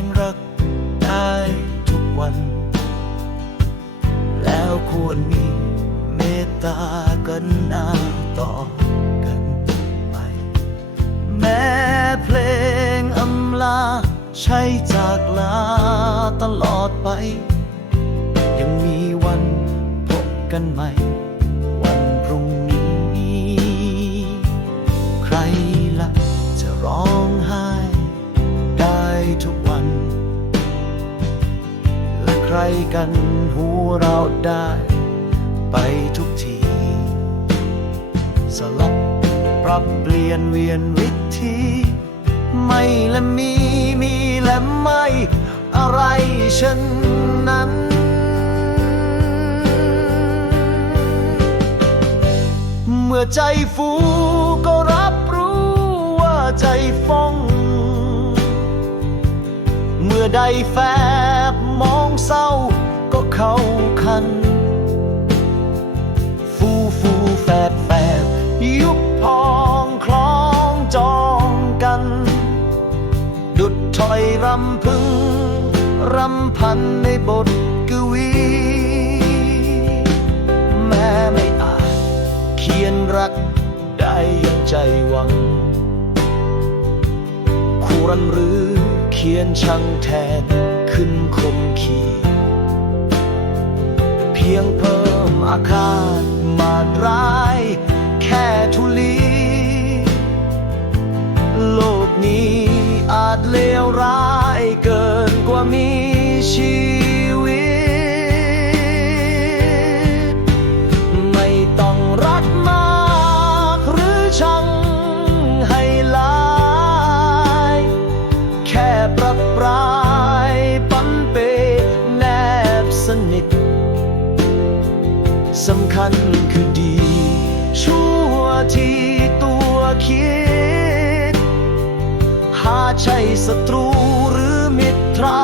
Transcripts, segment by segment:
งรักได้ทุกวัน แล้วควรมีเมตตากันนาต่อกันไป แม้เพลงอำลาใช่จากลาตลอดไป ยังมีวันพบกันใหม่ วันพรุ่งนี้ ใครละจะร้องไห้ ได้ทุกวัน รกันหัวเราได้ ไปทุกที สลับปรับเปลี่ยนเวียนวิธี ไม่และมีมีและไม่ อะไรเช่นนั้น เมื่อใจฟูก็รับรู้ว่าใจฟอง เมื่อใดแฟบมองเศร้าก็เข้าคัน ฟูฟูแฟดแฟดยุบพองคล้องจองกัน ดุดถอยรำพึง รำพันในบทกวี แม้ไม่อาจเขียนรักได้อยังใจหวัง ควรหรือ ขียนช่างแทนขึ้นคมขีเพียงเพิ่มอาคารมาดร้าย แค่ทุลี โลกนี้อาจเลวร้ายเกินกว่ามีชี คัญคือดี ชั่วที่ตัวคิด หาใช่ศัตรูหรือมิตรา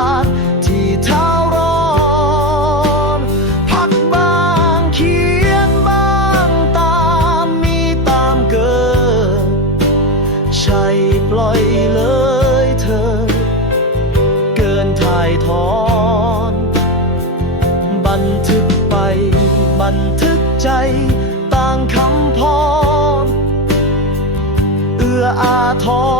ที่เท้าร้อนพักบางเขียนบางตามมีตามเกิดใช่ปล่อยเลยเธอ เกินถ่ายทอน บันทึกไปบันทึก ใจต่างคำพรเอื้ออาทรยามเมื่อ